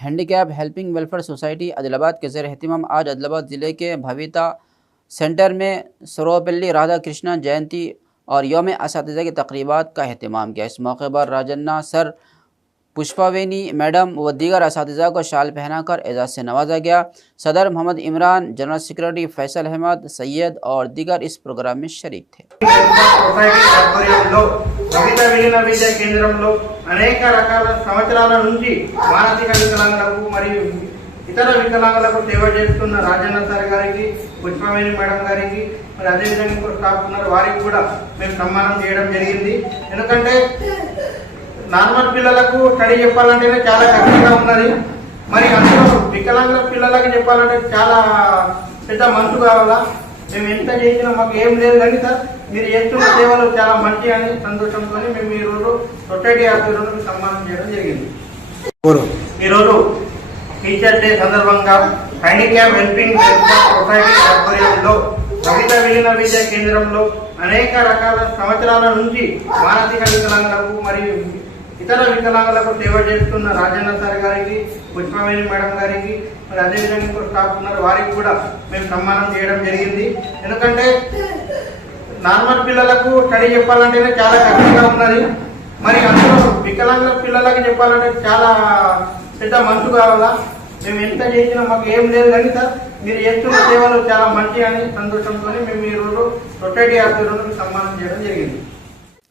Handicap helping welfare society Adilabad के ज़ेर एहतिमाम आज आदिलाबाद ज़िले के भविता सेंटर में सर्वपल्ली राधा कृष्ण जयंती और यौम असातिज़ा की तकरीबात का अहतमाम किया। इस मौके पर राजन्ना सर पुष्पावेनी मैडम व दीगर असातिज़ा को शाल पहनाकर एजाज़ से नवाजा गया। सदर मोहम्मद इमरान, जनरल सेक्रेटरी फैसल अहमद, सैयद और दीगर इस प्रोग्राम में शरीक थे। అనేక రకాల సంవత్సరాల నుంచి మానసిక వికలాంగులకు మరియు ఇతర వికలాంగులకు సేవ చేస్తున్న రాజన్న సార్ గారికి, పుష్పవేణి మేడం గారికి, మరి అదేవిధంగా ఇంకో స్టాఫ్ ఉన్నారు, వారికి కూడా మేము సన్మానం చేయడం జరిగింది. ఎందుకంటే నార్మల్ పిల్లలకు స్టడీ చెప్పాలంటేనే చాలా కష్టంగా ఉన్నది. మరి అందులో వికలాంగుల పిల్లలకి చెప్పాలంటే చాలా పెద్ద మనసు కావాలా. మేము ఎంత చేసినా మాకు ఏం లేదు కానీ సార్ మీరు చేస్తున్న సేవలు చాలా మంచి అని సంతోషంతో మేము ఈరోజు సొసైటీ ఆధ్వర్యంలో సన్మానం చేయడం జరిగింది. ఈరోజు టీచర్ డే సందర్భంగా హ్యాండిక్యాప్ హెల్పింగ్ సొసైటీ ఆధ్వర్యంలో కవిత విలీన విద్యా కేంద్రంలో అనేక రకాల సంవత్సరాల నుంచి మానసిక వికలాంగులకు మరియు ఇతర వికలాంగులకు సేవ చేస్తున్న రాజన్న సార్ గారికి, పుష్పవేణి మేడం గారికి, మరి అదేవిధంగా ఇంకో స్టాఫ్ ఉన్నారు, వారికి కూడా మేము సన్మానం చేయడం జరిగింది. ఎందుకంటే నార్మల్ పిల్లలకు స్టడీ చెప్పాలంటేనే చాలా కష్టంగా ఉన్నది. మరి అందులో వికలాంగుల పిల్లలకి చెప్పాలంటే చాలా పెద్ద మనసు కావాలా. మేము ఎంత చేసినా మాకు ఏం లేదు కానీ సార్ మీరు చేస్తున్న సేవలు చాలా మంచి అని సంతోషంతో మేము ఈరోజు సొసైటీ ఆధ్వర్యంలో సన్మానం చేయడం జరిగింది.